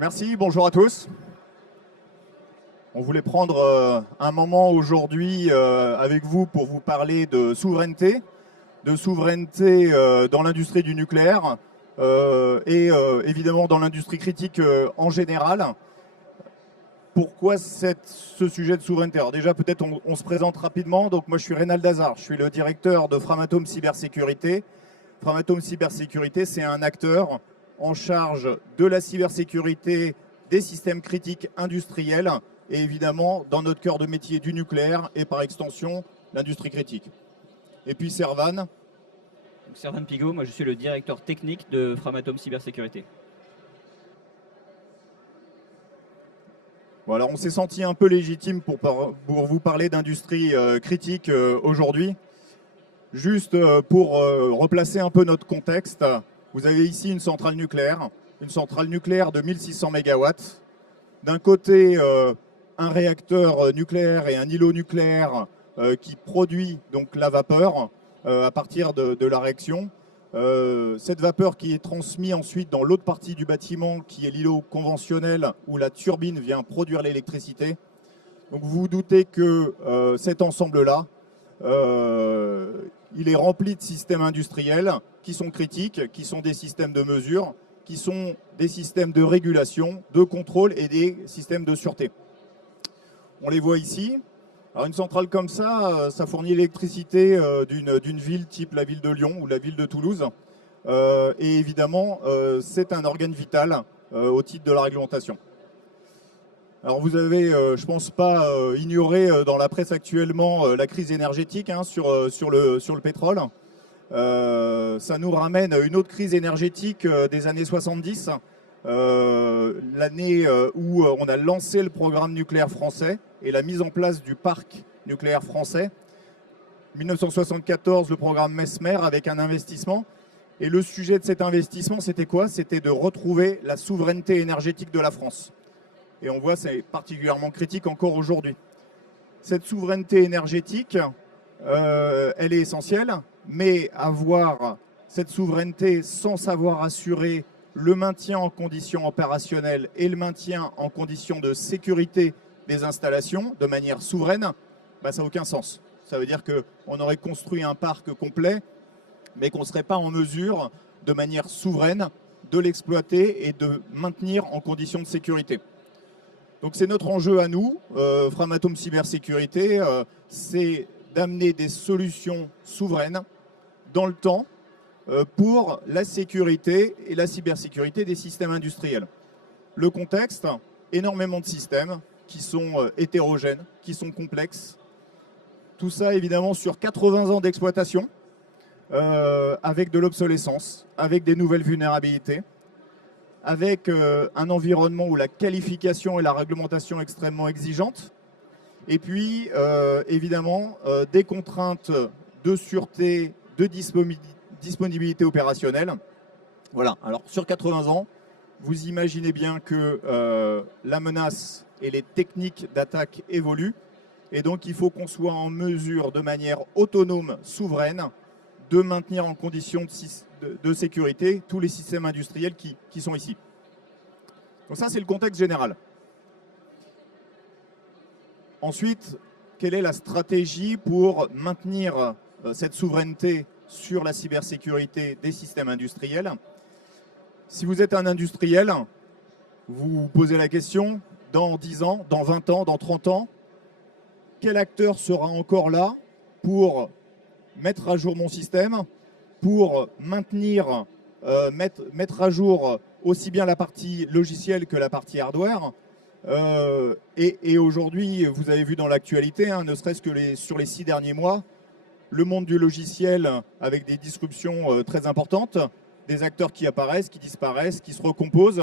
Merci, bonjour à tous. On voulait prendre un moment aujourd'hui avec vous pour vous parler de souveraineté dans l'industrie du nucléaire et évidemment dans l'industrie critique en général. Pourquoi ce sujet de souveraineté? Alors déjà, peut-être on se présente rapidement. Donc moi, je suis Reynald Hazard, je suis le directeur de Framatome Cybersécurité. Framatome Cybersécurité, c'est un acteur en charge de la cybersécurité des systèmes critiques industriels et évidemment dans notre cœur de métier du nucléaire et par extension l'industrie critique. Et puis Servan. Servan Pigot, moi je suis le directeur technique de Framatome Cybersécurité. Voilà, on s'est senti un peu légitime pour vous parler d'industrie critique aujourd'hui. Juste pour replacer un peu notre contexte, vous avez ici une centrale nucléaire de 1600 MW. D'un côté, un réacteur nucléaire et un îlot nucléaire qui produit donc la vapeur à partir de la réaction. Cette vapeur qui est transmise ensuite dans l'autre partie du bâtiment qui est l'îlot conventionnel où la turbine vient produire l'électricité. Donc vous vous doutez que cet ensemble-là, il est rempli de systèmes industriels qui sont critiques, qui sont des systèmes de mesure, qui sont des systèmes de régulation, de contrôle et des systèmes de sûreté. On les voit ici. Alors une centrale comme ça, ça fournit l'électricité d'une ville type la ville de Lyon ou la ville de Toulouse. Et évidemment, c'est un organe vital au titre de la réglementation. Alors vous avez, je pense pas, ignoré dans la presse actuellement la crise énergétique sur le pétrole. Ça nous ramène à une autre crise énergétique des années 70, l'année où on a lancé le programme nucléaire français et la mise en place du parc nucléaire français. 1974, le programme Mesmer avec un investissement. Et le sujet de cet investissement, c'était quoi? C'était de retrouver la souveraineté énergétique de la France. Et on voit que c'est particulièrement critique encore aujourd'hui. Cette souveraineté énergétique, elle est essentielle, mais avoir cette souveraineté sans savoir assurer le maintien en conditions opérationnelles et le maintien en conditions de sécurité des installations de manière souveraine, ça n'a aucun sens. Ça veut dire qu'on aurait construit un parc complet, mais qu'on ne serait pas en mesure, de manière souveraine, de l'exploiter et de maintenir en conditions de sécurité. Donc c'est notre enjeu à nous, Framatome Cybersécurité, c'est d'amener des solutions souveraines dans le temps pour la sécurité et la cybersécurité des systèmes industriels. Le contexte, énormément de systèmes qui sont hétérogènes, qui sont complexes. Tout ça évidemment sur 80 ans d'exploitation, avec de l'obsolescence, avec des nouvelles vulnérabilités, avec un environnement où la qualification et la réglementation extrêmement exigeantes, et puis évidemment des contraintes de sûreté, de disponibilité opérationnelle. Voilà, alors sur 80 ans, vous imaginez bien que la menace et les techniques d'attaque évoluent, et donc il faut qu'on soit en mesure de manière autonome, souveraine, de maintenir en conditions de sécurité tous les systèmes industriels qui sont ici. Donc ça, c'est le contexte général. Ensuite, quelle est la stratégie pour maintenir cette souveraineté sur la cybersécurité des systèmes industriels? Si vous êtes un industriel, vous vous posez la question, dans 10 ans, dans 20 ans, dans 30 ans, quel acteur sera encore là pour mettre à jour mon système, pour maintenir, mettre à jour aussi bien la partie logicielle que la partie hardware. Et aujourd'hui, vous avez vu dans l'actualité, ne serait-ce que sur les 6 derniers mois, le monde du logiciel avec des disruptions très importantes, des acteurs qui apparaissent, qui disparaissent, qui se recomposent.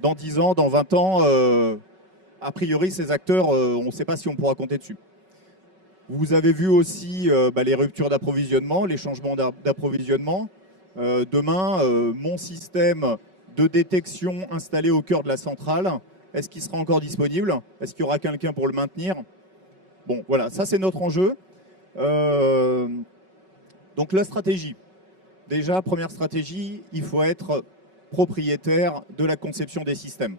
Dans 10 ans, dans 20 ans, a priori, ces acteurs, on ne sait pas si on pourra compter dessus. Vous avez vu aussi les ruptures d'approvisionnement, les changements d'approvisionnement. Demain, mon système de détection installé au cœur de la centrale, est-ce qu'il sera encore disponible? Est-ce qu'il y aura quelqu'un pour le maintenir? Bon, voilà, ça c'est notre enjeu. Donc la stratégie. Déjà, première stratégie, il faut être propriétaire de la conception des systèmes.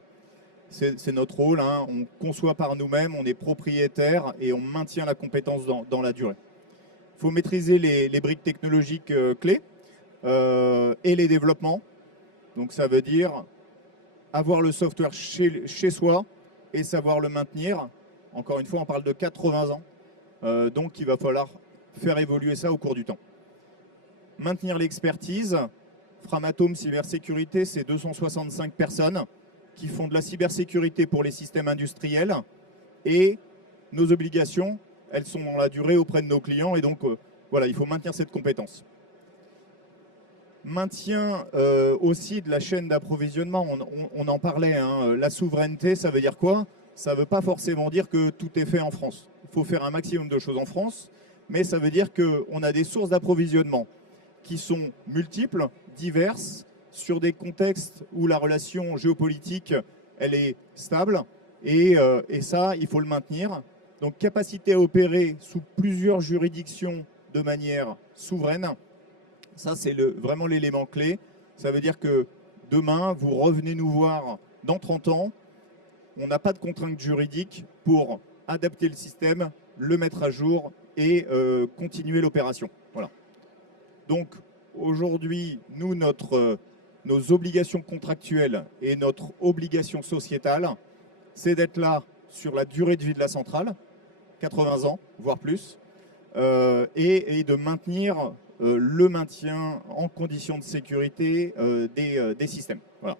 C'est notre rôle, hein. On conçoit par nous-mêmes, on est propriétaire et on maintient la compétence dans la durée. Il faut maîtriser les briques technologiques clés et les développements. Donc ça veut dire avoir le software chez soi et savoir le maintenir. Encore une fois, on parle de 80 ans. Donc il va falloir faire évoluer ça au cours du temps. Maintenir l'expertise. Framatome Cybersécurité, c'est 265 personnes qui font de la cybersécurité pour les systèmes industriels. Et nos obligations, elles sont dans la durée auprès de nos clients. Et donc, voilà, il faut maintenir cette compétence. Maintien aussi de la chaîne d'approvisionnement. On en parlait, hein. La souveraineté, ça veut dire quoi? Ça ne veut pas forcément dire que tout est fait en France. Il faut faire un maximum de choses en France, mais ça veut dire qu'on a des sources d'approvisionnement qui sont multiples, diverses, sur des contextes où la relation géopolitique, elle est stable, et ça, il faut le maintenir. Donc, capacité à opérer sous plusieurs juridictions de manière souveraine, ça, c'est vraiment l'élément clé. Ça veut dire que demain, vous revenez nous voir dans 30 ans, on n'a pas de contraintes juridiques pour adapter le système, le mettre à jour et continuer l'opération. Voilà. Donc, aujourd'hui, nous, nos obligations contractuelles et notre obligation sociétale, c'est d'être là sur la durée de vie de la centrale, 80 ans, voire plus, et de maintenir le maintien en conditions de sécurité des systèmes. Voilà.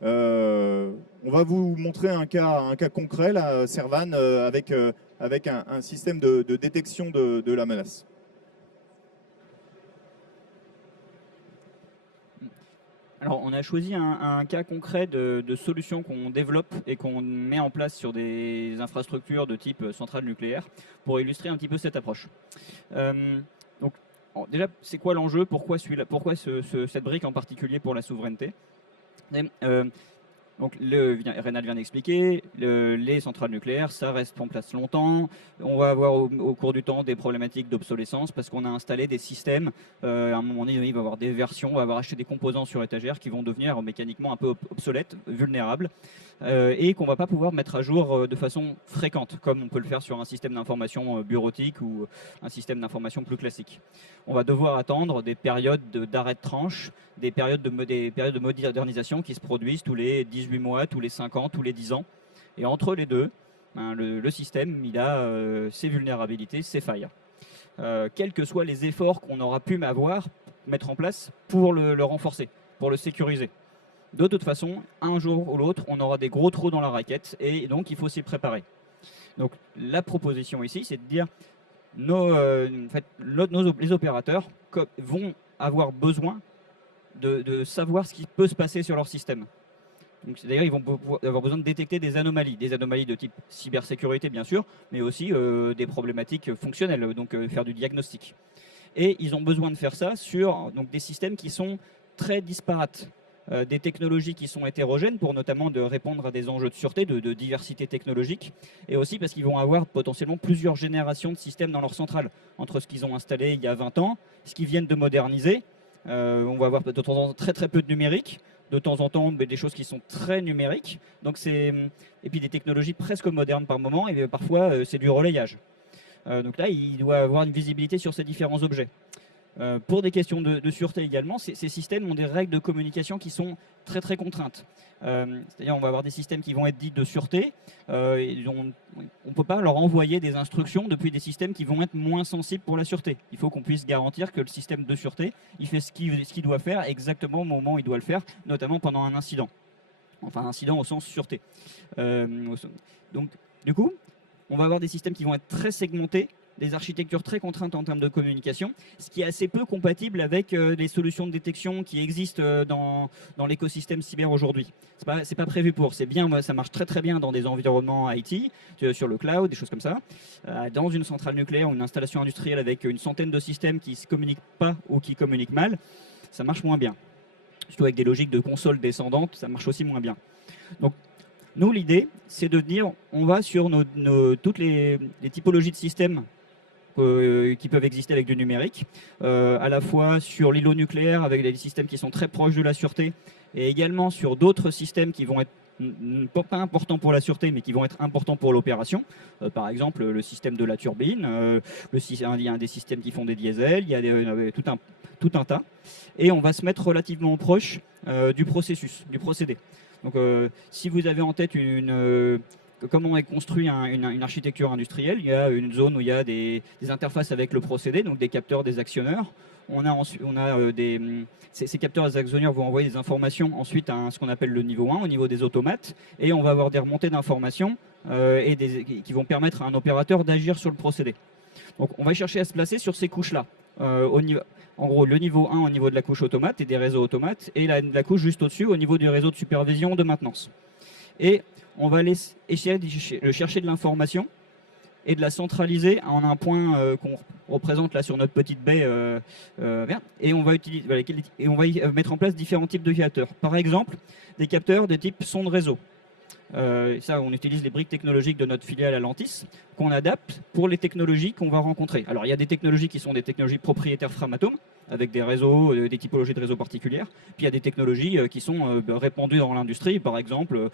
On va vous montrer un cas concret, là, Servan, avec un système de détection de la menace. Alors, on a choisi un cas concret de solution qu'on développe et qu'on met en place sur des infrastructures de type centrale nucléaire pour illustrer un petit peu cette approche. Donc, déjà, c'est quoi l'enjeu? Pourquoi cette brique en particulier pour la souveraineté? Donc, Reynald vient d'expliquer, les centrales nucléaires, ça reste en place longtemps. On va avoir au cours du temps des problématiques d'obsolescence parce qu'on a installé des systèmes. À un moment donné, il va y avoir des versions, on va avoir acheté des composants sur étagère qui vont devenir mécaniquement un peu obsolètes, vulnérables, et qu'on ne va pas pouvoir mettre à jour de façon fréquente, comme on peut le faire sur un système d'information bureautique ou un système d'information plus classique. On va devoir attendre des périodes d'arrêt de tranche, des périodes de modernisation qui se produisent tous les 18 mois, tous les 5 ans, tous les 10 ans. Et entre les deux, le système, il a ses vulnérabilités, ses failles. Quels que soient les efforts qu'on aura pu mettre en place pour le renforcer, pour le sécuriser. De toute façon, un jour ou l'autre, on aura des gros trous dans la raquette et donc il faut s'y préparer. Donc la proposition ici, c'est de dire les opérateurs vont avoir besoin de savoir ce qui peut se passer sur leur système. D'ailleurs, ils vont avoir besoin de détecter des anomalies de type cybersécurité bien sûr, mais aussi des problématiques fonctionnelles, donc faire du diagnostic. Et ils ont besoin de faire ça sur des systèmes qui sont très disparates, des technologies qui sont hétérogènes pour notamment de répondre à des enjeux de sûreté, de diversité technologique, et aussi parce qu'ils vont avoir potentiellement plusieurs générations de systèmes dans leur centrale, entre ce qu'ils ont installé il y a 20 ans, ce qu'ils viennent de moderniser. On va avoir de temps en temps très peu de numérique, de temps en temps des choses qui sont très numériques, et puis des technologies presque modernes par moment, et parfois c'est du relayage. Donc là, il doit avoir une visibilité sur ces différents objets. Pour des questions de sûreté également, ces systèmes ont des règles de communication qui sont très contraintes. C'est-à-dire on va avoir des systèmes qui vont être dits de sûreté. On ne peut pas leur envoyer des instructions depuis des systèmes qui vont être moins sensibles pour la sûreté. Il faut qu'on puisse garantir que le système de sûreté, il fait ce qu'il doit faire exactement au moment où il doit le faire, notamment pendant un incident. Enfin, incident au sens sûreté. Donc, du coup, on va avoir des systèmes qui vont être très segmentés, des architectures très contraintes en termes de communication, ce qui est assez peu compatible avec les solutions de détection qui existent dans l'écosystème cyber aujourd'hui. C'est pas prévu pour. C'est bien, ça marche très bien dans des environnements IT, sur le cloud, des choses comme ça. Dans une centrale nucléaire ou une installation industrielle avec une centaine de systèmes qui ne se communiquent pas ou qui communiquent mal, ça marche moins bien. Surtout avec des logiques de console descendantes, ça marche aussi moins bien. Donc, nous, l'idée, c'est de dire, on va sur toutes les typologies de systèmes qui peuvent exister avec du numérique, à la fois sur l'îlot nucléaire avec des systèmes qui sont très proches de la sûreté, et également sur d'autres systèmes qui vont être pas importants pour la sûreté, mais qui vont être importants pour l'opération. Par exemple, le système de la turbine, il y a des systèmes qui font des diesels, il y a tout un tas. Et on va se mettre relativement proche du processus, du procédé. Donc, si vous avez en tête comment est construit une architecture industrielle, il y a une zone où il y a des interfaces avec le procédé, donc des capteurs, des actionneurs. Ces capteurs et actionneurs vont envoyer des informations ensuite à ce qu'on appelle le niveau 1, au niveau des automates, et on va avoir des remontées d'informations qui vont permettre à un opérateur d'agir sur le procédé. Donc on va chercher à se placer sur ces couches-là. En gros, le niveau 1 au niveau de la couche automate et des réseaux automates, et la couche juste au-dessus au niveau du réseau de supervision de maintenance. Et on va essayer de chercher de l'information et de la centraliser en un point qu'on représente là sur notre petite baie verte. Et on va mettre en place différents types de capteurs. Par exemple, des capteurs de type sonde réseau. Ça, on utilise les briques technologiques de notre filiale Atlantis qu'on adapte pour les technologies qu'on va rencontrer. Alors, il y a des technologies qui sont des technologies propriétaires Framatome, avec des réseaux, des typologies de réseaux particulières. Puis il y a des technologies qui sont répandues dans l'industrie, par exemple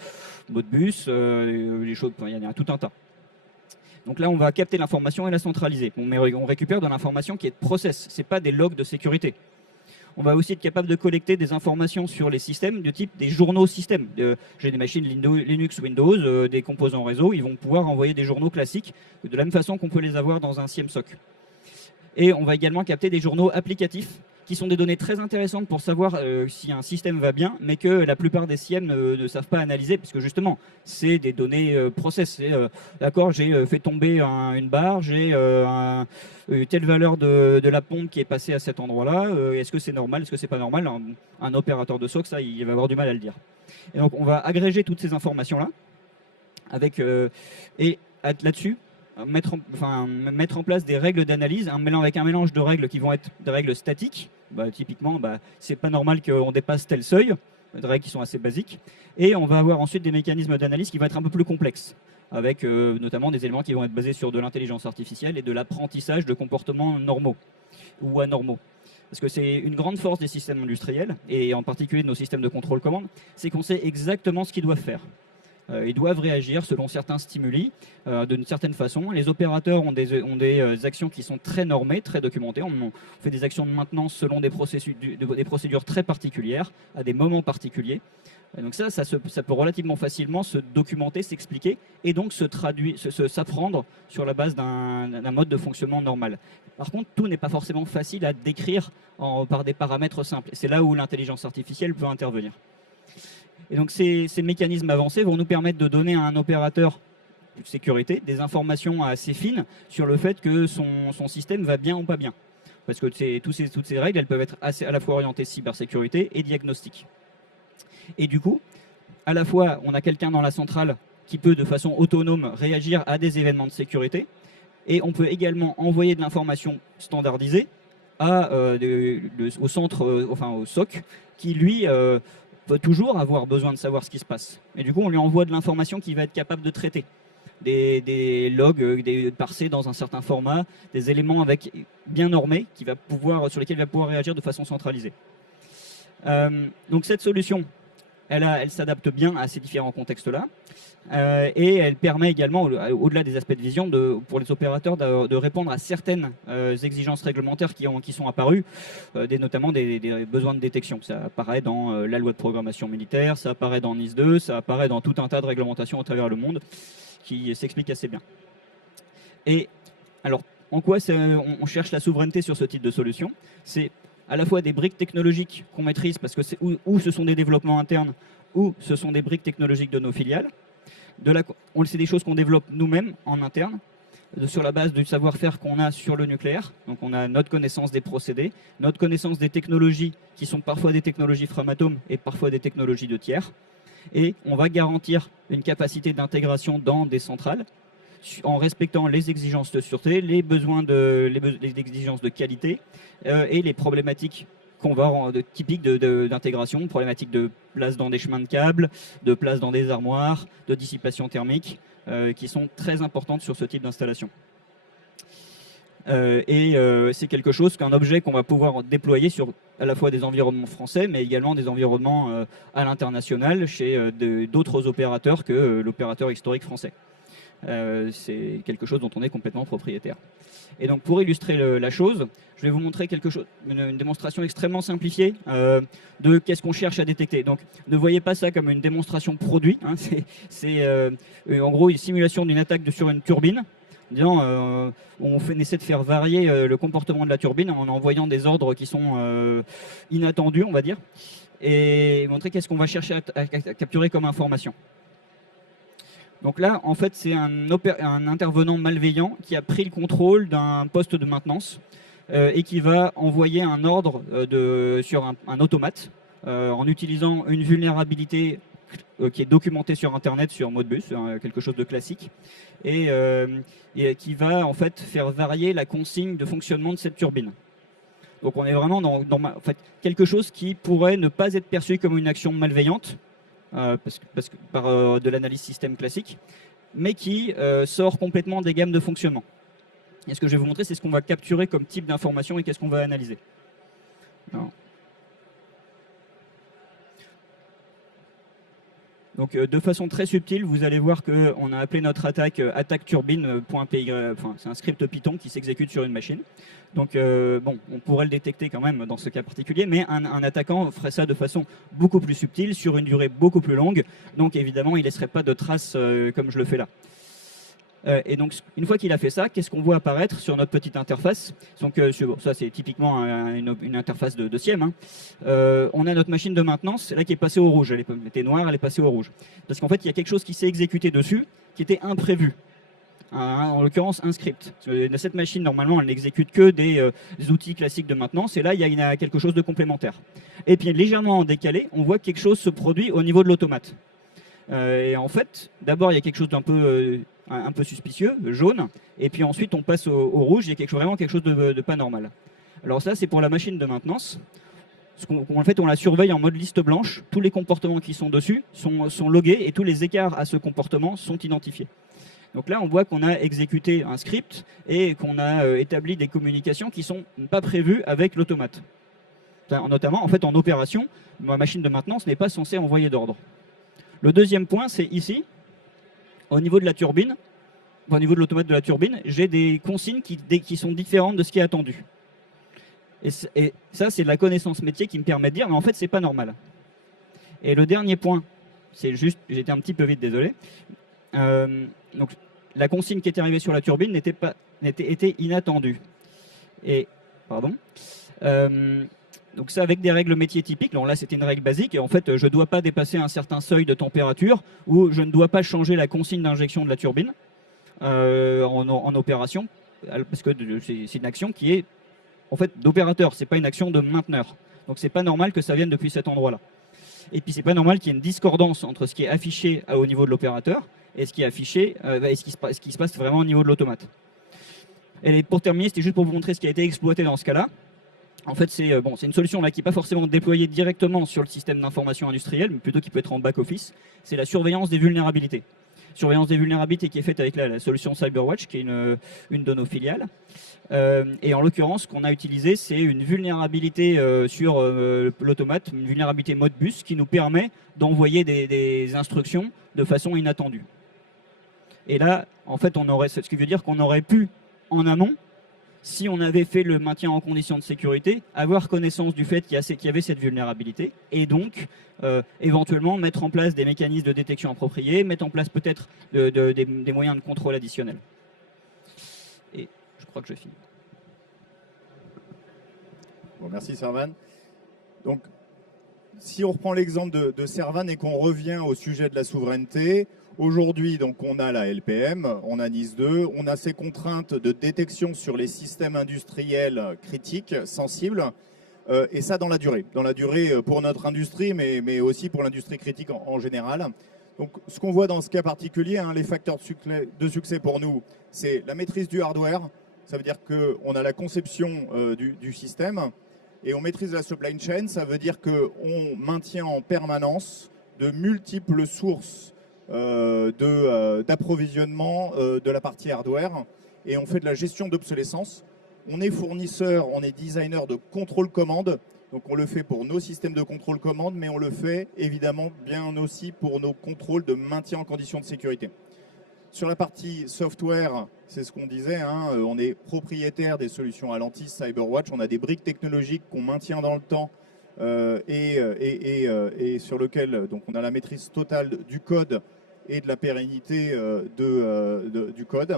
Modbus, les choses, il y en a tout un tas. Donc là, on va capter l'information et la centraliser. On récupère de l'information qui est de process, ce n'est pas des logs de sécurité. On va aussi être capable de collecter des informations sur les systèmes de type des journaux systèmes. J'ai des machines Linux, Windows, des composants réseau, ils vont pouvoir envoyer des journaux classiques de la même façon qu'on peut les avoir dans un SIEM SOC. Et on va également capter des journaux applicatifs qui sont des données très intéressantes pour savoir si un système va bien, mais que la plupart des SIEM ne savent pas analyser, puisque justement, c'est des données process. D'accord, j'ai fait tomber une barre, j'ai telle valeur de la pompe qui est passée à cet endroit-là. Est-ce que c'est normal, est-ce que c'est pas normal? Un opérateur de SOC, ça, il va avoir du mal à le dire. Et donc, on va agréger toutes ces informations-là, et là-dessus, mettre en place des règles d'analyse, avec un mélange de règles qui vont être des règles statiques. Typiquement, c'est pas normal qu'on dépasse tel seuil, des règles qui sont assez basiques. Et on va avoir ensuite des mécanismes d'analyse qui vont être un peu plus complexes, avec notamment des éléments qui vont être basés sur de l'intelligence artificielle et de l'apprentissage de comportements normaux ou anormaux. Parce que c'est une grande force des systèmes industriels, et en particulier de nos systèmes de contrôle-commande, c'est qu'on sait exactement ce qu'ils doivent faire. Ils doivent réagir selon certains stimuli d'une certaine façon. Les opérateurs ont des actions qui sont très normées, très documentées. On fait des actions de maintenance selon des procédures très particulières, à des moments particuliers. Et donc ça peut relativement facilement se documenter, s'expliquer, et donc s'apprendre sur la base d'un mode de fonctionnement normal. Par contre, tout n'est pas forcément facile à décrire par des paramètres simples. C'est là où l'intelligence artificielle peut intervenir. Et donc ces mécanismes avancés vont nous permettre de donner à un opérateur de sécurité des informations assez fines sur le fait que son système va bien ou pas bien. Parce que toutes ces règles, elles peuvent être à la fois orientées cybersécurité et diagnostic. Et du coup, à la fois, on a quelqu'un dans la centrale qui peut de façon autonome réagir à des événements de sécurité, et on peut également envoyer de l'information standardisée au centre, au SOC, qui lui peut toujours avoir besoin de savoir ce qui se passe. Et du coup, on lui envoie de l'information qu'il va être capable de traiter. Des logs parsés dans un certain format, des éléments bien normés sur lesquels il va pouvoir réagir de façon centralisée. Donc cette solution, elle s'adapte bien à ces différents contextes-là. Et elle permet également, au-delà des aspects de vision, pour les opérateurs de répondre à certaines exigences réglementaires qui sont apparues, notamment des besoins de détection. Ça apparaît dans la loi de programmation militaire, ça apparaît dans NIS 2, ça apparaît dans tout un tas de réglementations à travers le monde qui s'expliquent assez bien. Et alors, en quoi on cherche la souveraineté sur ce type de solution? C'est à la fois des briques technologiques qu'on maîtrise, parce que ou ce sont des développements internes, ou ce sont des briques technologiques de nos filiales. C'est des choses qu'on développe nous-mêmes en interne, sur la base du savoir-faire qu'on a sur le nucléaire. Donc on a notre connaissance des procédés, notre connaissance des technologies, qui sont parfois des technologies Framatome et parfois des technologies de tiers. Et on va garantir une capacité d'intégration dans des centrales, en respectant les exigences de sûreté, les exigences de qualité et les problématiques typiques d'intégration, problématiques de place dans des chemins de câbles, de place dans des armoires, de dissipation thermique, qui sont très importantes sur ce type d'installation. C'est quelque chose qu'un objet qu'on va pouvoir déployer sur à la fois des environnements français, mais également des environnements à l'international chez d'autres opérateurs que l'opérateur historique français. C'est quelque chose dont on est complètement propriétaire. Et donc pour illustrer la chose, je vais vous montrer quelque chose, une démonstration extrêmement simplifiée de qu'est-ce qu'on cherche à détecter. Donc ne voyez pas ça comme une démonstration produit, hein, c'est en gros une simulation d'une attaque sur une turbine. On essaie de faire varier le comportement de la turbine en envoyant des ordres qui sont inattendus, on va dire, et montrer qu'est-ce qu'on va chercher à capturer comme information. Donc là, en fait, c'est un intervenant malveillant qui a pris le contrôle d'un poste de maintenance et qui va envoyer un ordre sur un automate en utilisant une vulnérabilité qui est documentée sur Internet, sur Modbus, quelque chose de classique, et qui va en fait faire varier la consigne de fonctionnement de cette turbine. Donc on est vraiment dans en fait, quelque chose qui pourrait ne pas être perçu comme une action malveillante, parce que par de l'analyse système classique, mais qui sort complètement des gammes de fonctionnement. Et ce que je vais vous montrer, c'est ce qu'on va capturer comme type d'information et qu'est-ce qu'on va analyser. Alors. Donc de façon très subtile, vous allez voir qu'on a appelé notre attaque attaque turbine.py, enfin, c'est un script Python qui s'exécute sur une machine. Donc bon, on pourrait le détecter quand même dans ce cas particulier, mais un attaquant ferait ça de façon beaucoup plus subtile, sur une durée beaucoup plus longue. Donc évidemment, il ne laisserait pas de traces comme je le fais là. Et donc, une fois qu'il a fait ça, qu'est-ce qu'on voit apparaître sur notre petite interface? Donc, ça, c'est typiquement une interface de SIEM. Hein. On a notre machine de maintenance, là, qui est passée au rouge. Elle était noire, elle est passée au rouge. Parce qu'en fait, il y a quelque chose qui s'est exécuté dessus, qui était imprévu. En l'occurrence, un script. Cette machine, normalement, elle n'exécute que des outils classiques de maintenance. Et là, il y a quelque chose de complémentaire. Et puis, légèrement en décalé, on voit que quelque chose se produit au niveau de l'automate. Et en fait, d'abord, il y a quelque chose d'un peu... un peu suspicieux, jaune, et puis ensuite on passe au rouge, il y a vraiment quelque chose de pas normal. Alors ça, c'est pour la machine de maintenance. En fait, on la surveille en mode liste blanche, tous les comportements qui sont dessus sont logués et tous les écarts à ce comportement sont identifiés. Donc là, on voit qu'on a exécuté un script et qu'on a établi des communications qui ne sont pas prévues avec l'automate. Notamment, en fait, en opération, ma machine de maintenance n'est pas censée envoyer d'ordre. Le deuxième point, c'est ici. Au niveau de la turbine, au niveau de l'automate de la turbine, j'ai des consignes qui sont différentes de ce qui est attendu. Et ça, c'est de la connaissance métier qui me permet de dire, mais en fait, c'est pas normal. Et le dernier point, c'est juste, j'étais un petit peu vite, désolé. Donc, la consigne qui était arrivée sur la turbine était inattendue. Et, pardon. Donc ça avec des règles métiers typiques. Alors là, c'était une règle basique. Et en fait, je ne dois pas dépasser un certain seuil de température ou je ne dois pas changer la consigne d'injection de la turbine en opération, parce que c'est une action qui est en fait d'opérateur. C'est pas une action de mainteneur. Donc c'est pas normal que ça vienne depuis cet endroit-là. Et puis c'est pas normal qu'il y ait une discordance entre ce qui est affiché au niveau de l'opérateur et ce qui est affiché et ce qui se passe vraiment au niveau de l'automate. Et pour terminer, c'était juste pour vous montrer ce qui a été exploité dans ce cas-là. En fait, c'est une solution là, qui n'est pas forcément déployée directement sur le système d'information industriel, mais plutôt qui peut être en back-office. C'est la surveillance des vulnérabilités. Surveillance des vulnérabilités qui est faite avec la solution CyberWatch, qui est une de nos filiales. Et en l'occurrence, ce qu'on a utilisé, c'est une vulnérabilité sur l'automate, une vulnérabilité Modbus, qui nous permet d'envoyer des instructions de façon inattendue. Et là, en fait, ce qui veut dire qu'on aurait pu, en amont, si on avait fait le maintien en condition de sécurité, avoir connaissance du fait qu'il y avait cette vulnérabilité et donc éventuellement mettre en place des mécanismes de détection appropriés, mettre en place peut-être des moyens de contrôle additionnels. Et je crois que je finis. Bon, merci Servan. Donc, si on reprend l'exemple de Servan et qu'on revient au sujet de la souveraineté, aujourd'hui, donc, on a la LPM, on a NIS2, on a ces contraintes de détection sur les systèmes industriels critiques, sensibles, et ça dans la durée. Dans la durée pour notre industrie, mais aussi pour l'industrie critique en général. Donc, ce qu'on voit dans ce cas particulier, hein, les facteurs de succès pour nous, c'est la maîtrise du hardware. Ça veut dire qu'on a la conception du système et on maîtrise la supply chain. Ça veut dire qu'on maintient en permanence de multiples sources d'approvisionnement de la partie hardware et on fait de la gestion d'obsolescence On est fournisseur, on est designer de contrôle-commande. Donc on le fait pour nos systèmes de contrôle-commande, mais on le fait évidemment bien aussi pour nos contrôles de maintien en conditions de sécurité. Sur la partie software, c'est ce qu'on disait, hein, on est propriétaire des solutions Alantis, CyberWatch, on a des briques technologiques qu'on maintient dans le temps et sur lequel donc, on a la maîtrise totale du code et de la pérennité du code.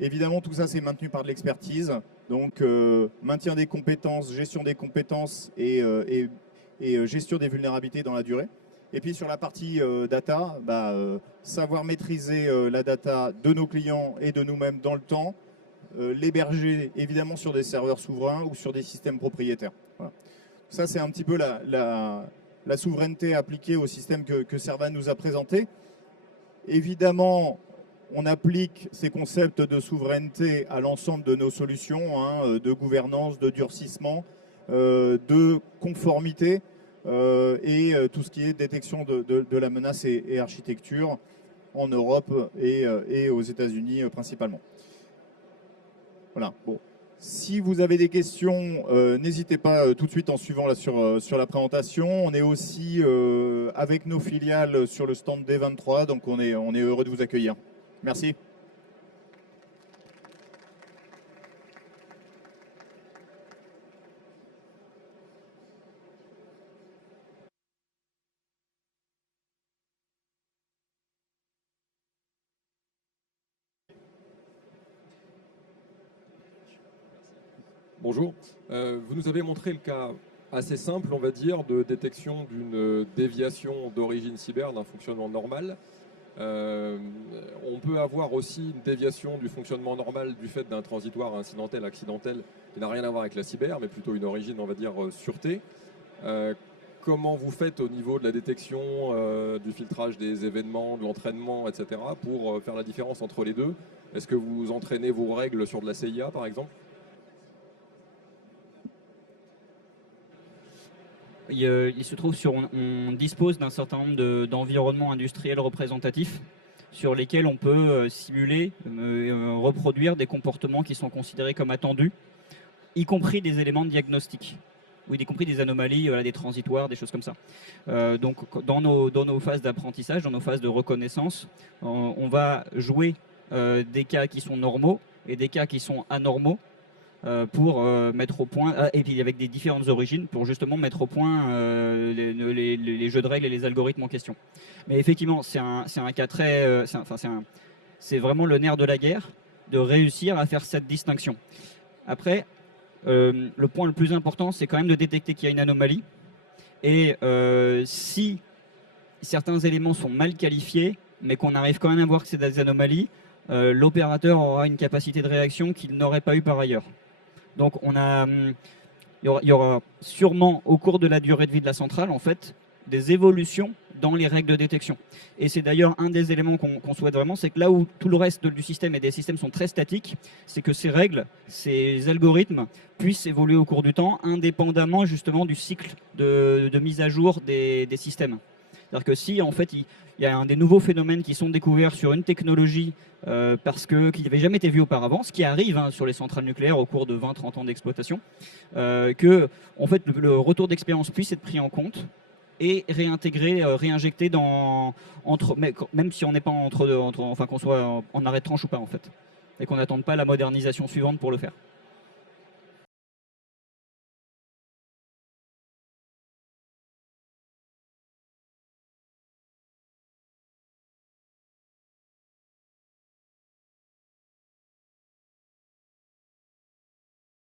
Évidemment, tout ça, c'est maintenu par de l'expertise. Donc, maintien des compétences, gestion des compétences et gestion des vulnérabilités dans la durée. Et puis, sur la partie data, savoir maîtriser la data de nos clients et de nous-mêmes dans le temps, l'héberger évidemment sur des serveurs souverains ou sur des systèmes propriétaires. Voilà. Ça, c'est un petit peu la souveraineté appliquée au système que Servan nous a présenté. Évidemment, on applique ces concepts de souveraineté à l'ensemble de nos solutions, hein, de gouvernance, de durcissement, de conformité et tout ce qui est détection de la menace et architecture en Europe et aux États-Unis principalement. Voilà. Bon. Si vous avez des questions, n'hésitez pas tout de suite en suivant là, sur la présentation. On est aussi avec nos filiales sur le stand D23, donc on est heureux de vous accueillir. Merci. Bonjour. Vous nous avez montré le cas assez simple, on va dire, de détection d'une déviation d'origine cyber d'un fonctionnement normal. On peut avoir aussi une déviation du fonctionnement normal du fait d'un transitoire incidentel, accidentel, qui n'a rien à voir avec la cyber, mais plutôt une origine, on va dire, sûreté. Comment vous faites au niveau de la détection, du filtrage des événements, de l'entraînement, etc., pour faire la différence entre les deux? Est-ce que vous entraînez vos règles sur de la CIA, par exemple? Il se trouve on dispose d'un certain nombre d'environnements industriels représentatifs sur lesquels on peut simuler, reproduire des comportements qui sont considérés comme attendus, y compris des éléments de diagnostic, ou y compris des anomalies, des transitoires, des choses comme ça. Donc dans nos phases d'apprentissage, dans nos phases de reconnaissance, on va jouer des cas qui sont normaux et des cas qui sont anormaux, pour mettre au point, et puis avec des différentes origines, pour justement mettre au point les jeux de règles et les algorithmes en question. Mais effectivement, c'est un cas très... c'est vraiment le nerf de la guerre, de réussir à faire cette distinction. Après, le point le plus important, c'est quand même de détecter qu'il y a une anomalie. Et si certains éléments sont mal qualifiés, mais qu'on arrive quand même à voir que c'est des anomalies, l'opérateur aura une capacité de réaction qu'il n'aurait pas eu par ailleurs. Donc il y aura sûrement au cours de la durée de vie de la centrale, en fait, des évolutions dans les règles de détection. Et c'est d'ailleurs un des éléments qu'on souhaite vraiment, c'est que là où tout le reste du système et des systèmes sont très statiques, c'est que ces règles, ces algorithmes puissent évoluer au cours du temps, indépendamment justement du cycle de mise à jour des systèmes. C'est-à-dire que si en fait il y a des nouveaux phénomènes qui sont découverts sur une technologie qui n'avait jamais été vu auparavant, ce qui arrive sur les centrales nucléaires au cours de 20-30 ans d'exploitation, que en fait, le retour d'expérience puisse être pris en compte et réintégré, réinjecté même si on n'est pas enfin qu'on soit en arrêt de tranche ou pas en fait, et qu'on n'attende pas la modernisation suivante pour le faire.